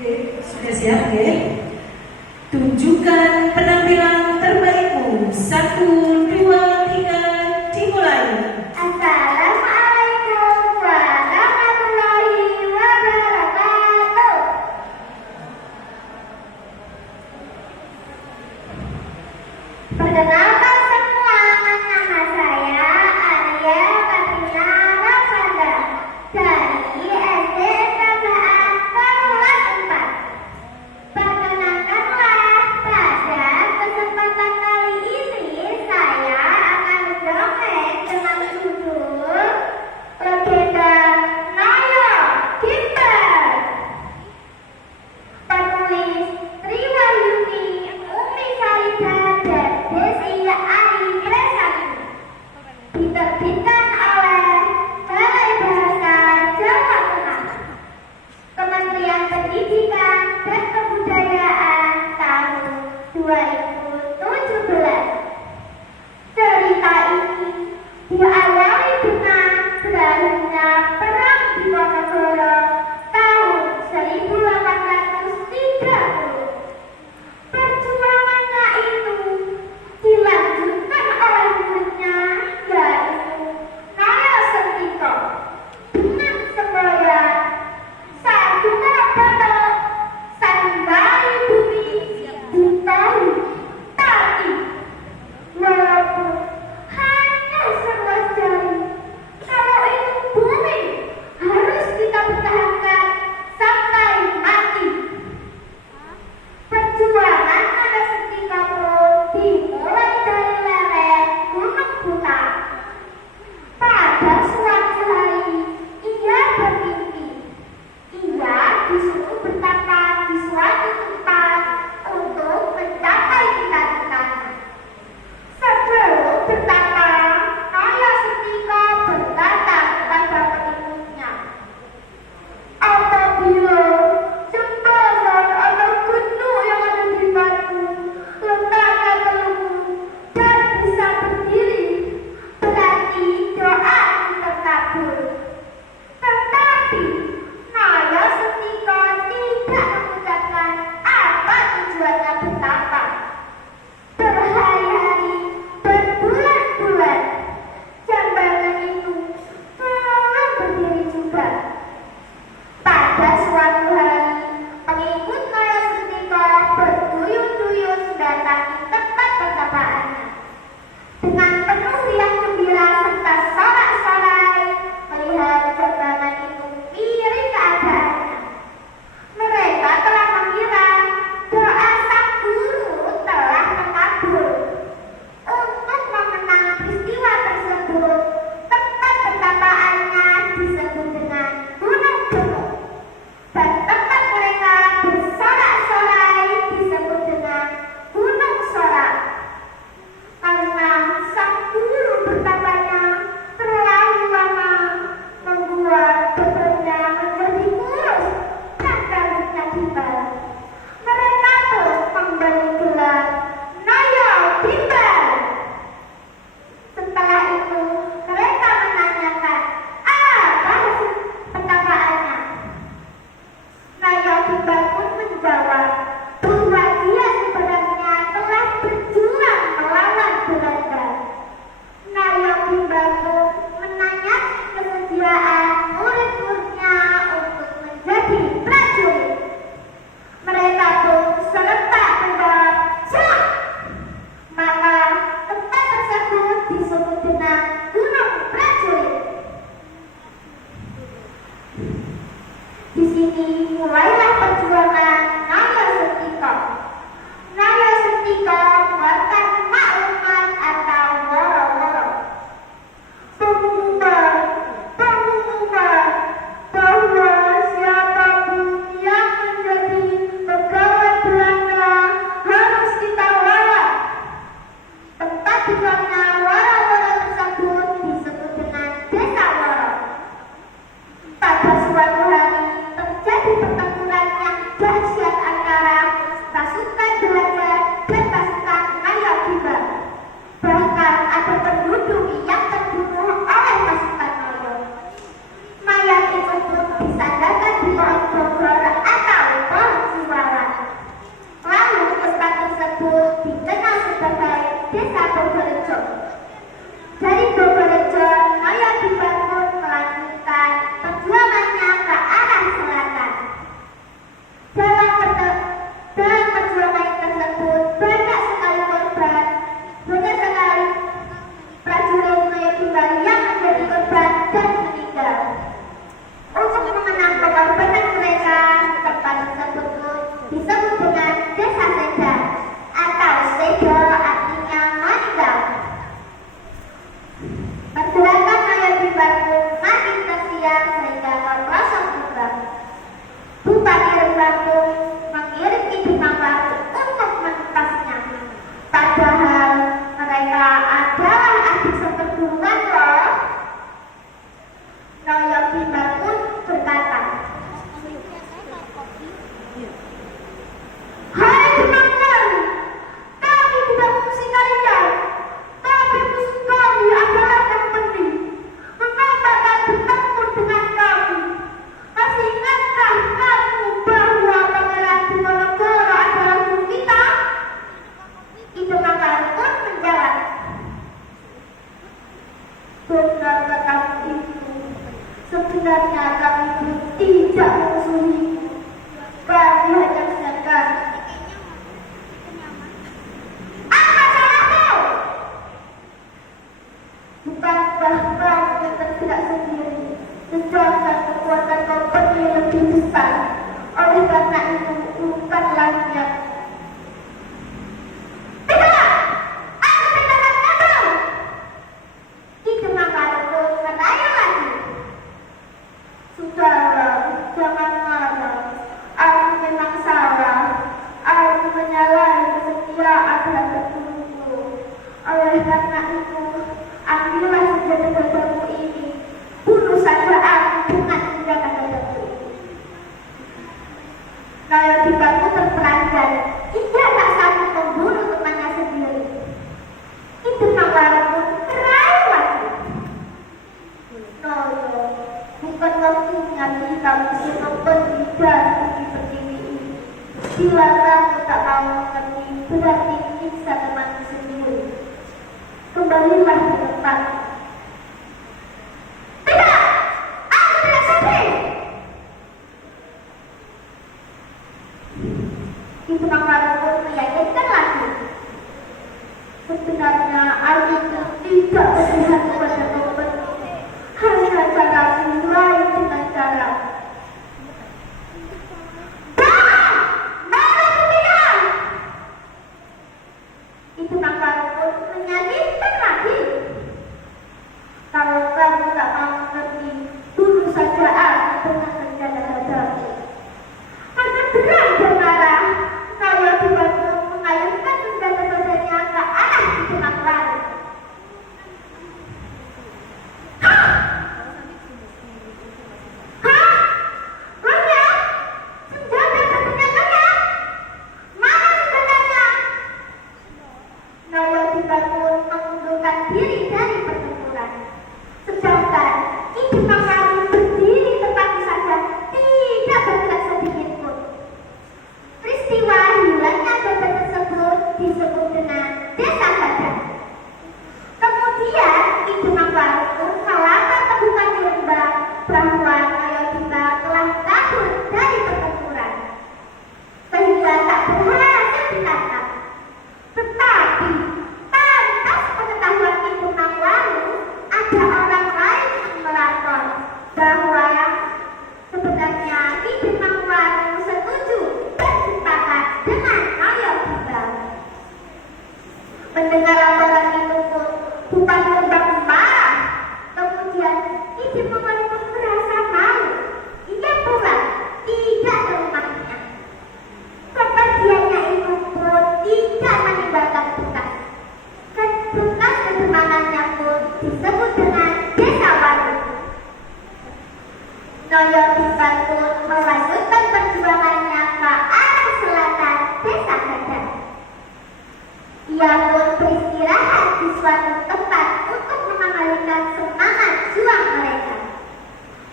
Oke, sudah siap ya? Tunjukkan penampilan terbaikmu. 1, 2, 3, dimulai. Assalamualaikum warahmatullahi wabarakatuh. Perkenalkan semua, nama saya Arya Katrina Ravanda dari SD Tambahan kelas 4. Perkenalkanlah, pada kesempatan kali ini saya akan mendongeng dengan judul Legenda Noyo Gimber. Penulis Triwayuni Umi Farida dan Desi Ari Tresani. Diterbitkan oleh Balai Bahasa Jawa Tengah, Kementerian Pendidikan dan Kebudayaan tahun 2017. Cerita ini diawali dengan berakhirnya Perang Diponegoro tahun 1830. Perjuangannya itu dilanjutkan oleh muridnya, yaitu Noyo Sentiko, dengan semboyan Saduna Batok, Sanbari Bumi, Ditahi, Tati. Walaupun hanya seluas jari, kalau itu bumi harus kita pertahankan sampai mati. Perjuangan Noyo Sentiko pun dimulai dari lereng Gunung Buta. Pada suatu hari, ia bermimpi. Ia disuruh bertapa di suatu tempat untuk mencapai cita-citanya. Sebelum bertapa, Noyo Sentiko berkata kepada pengikutnya, "Apabila jembatan atau gunung yang ada di depanmu letaknya telugu dan bisa berdiri, berarti doa terkabul." Tetapi Noyo Sentiko tidak mengucapkan apa tujuannya bertapa. Berhari-hari, berbulan-bulan, jembatan itu belum berdiri juga. Pada suatu hari, pengikut Noyo Sentiko berduyun-duyun mendatangi tempat pertapaannya. Dengan penuh riang gembira serta sorak-sorai melihat jembatan itu miring keadaannya. Mereka telah mengira doa sang guru telah terkabul. Untuk memenang peristiwa tersebut, tempat pertapaannya disebut dengan Gunung Gemuk, dan tempat mereka bersorak-sorai disebut dengan Gunung Sorak. Karena sang guru bertapanya terlalu lama, membuat bebannya menjadi kurus dan rambutnya gimbal. Mereka pun memberi gelar Noyo Gimber. Setelah itu, mereka menanyakan apa hasil pentapaannya. Noyo Gimber pun menjawab bahwa dia sebenarnya telah berjuang melawan Belanda. Noyo Gimber pun menanyakan kesediaan murid-muridnya untuk menjadi prajurit. Mereka pun serentak menjawab siap. Maka tempat tersebut disebut dengan Gunung Prajurit. Di sini mulailah perjuangan Noyo Sentiko. Noyo Sentiko membuatkan maklumat atau woro-woro. Pengumuman bahwa siapapun yang menjadi pegawai Belanda harus kita lawan. Tempat tinggalnya woro-woro tersebut disebut dengan Desa Woro. Pada suatu hari terjadi pertempuran Sebenarnya kami tidak memusuhimu. Kami hanya mengingatkan. Apa salahmu? Bukankah kamu tergerak sendiri, sedangkan kekuatan kau pergi lebih besar. Oleh karena itu, bukanlah niat. Tidak! Aku tidak akan. Itu makamu merayu lagi. Sudahlah, jangan marah. Aku memang salah. Aku menyalahi kesetiaan terhadap guruku. Oleh karena itu, ambillah senjata gagahmu ini. Bunuh saja aku dengan senjata gagahmu ini. Kalau dibantu terperanjat, ia tak sanggup membunuh temannya sendiri. Itu makamu merayu lagi. Noyo, bukan waktunya kita mesti pergi dari pertiwi ini. Bila kamu tak mau mengerti, berarti nyiksa temanmu sendiri. Kembalilah ke tempat. Tidak! Aku tidak sedih! Itu makamu meyakinkan lagi. Sebenarnya aku itu tidak berpihak kepada teman. Hanya cara lain dengan cara. Itu makamu menyakitkan lagi. Kalau kamu tak mau mengerti, bunuh saja aku dengan senjata gagahmu. Karena berat dan marah, saya dibantu mengayunkan senjata gagahnya ke arah itu makamu. Diri dari pertempuran. Sedangkan Ki Makarim berdiri tepat saja, tidak bergerak sedikit pun. Peristiwa hilangnya gajah tersebut disebut dengan Desa Gajah. Kemudian Ki Makarim melangkah terbuka di lembah bahwa Nayodhima telah kabur dari pertempuran, sehingga tak berhasil ditangkap. Tetapi pengetahuan itu lalu ada orang lain yang melapor bahwa sebenarnya Ki Makarim setuju dan sepakat dengan Nayodhima. Mendengar laporan itu pun Bupati Lembah marah. Kemudian Ki Makarim pun merasa malu. Ia pulang tidak ke rumahnya. Kepergiannya itu pun tidak meninggalkan bekas. Bekas kedemangannya pun disebut dengan Desa Waru. Nayodhima pun melanjutkan perjuangannya ke arah selatan Desa Gajah. Ia pun beristirahat di suatu tempat untuk mengembalikan semangat juang mereka.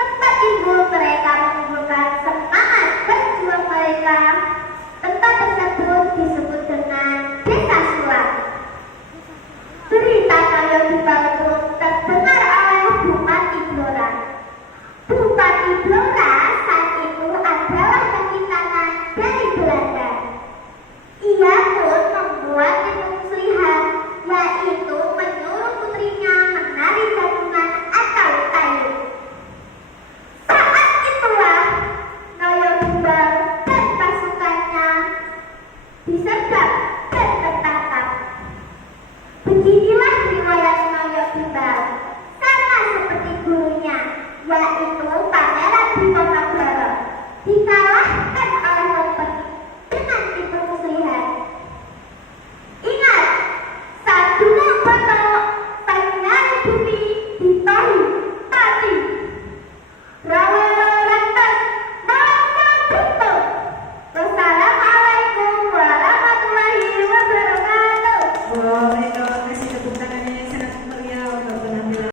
Tempat timbul mereka mengumpulkan semangat berjuang mereka. Tempat tersebut disebut dengan Desa Sulat. Berita Nayodhima pun terdengar oleh Bupati Blora. Bupati Blora saat itu adalah kekitangan dari Belanda. Ia pun membuat kemuslihan, yaitu menyuruh putrinya menari jagungan atau tayub. Saat itulah Nayodhima dan pasukannya disergap dan tertangkap. Beginilah riwayat Nayodhima, sama seperti gurunya, yaitu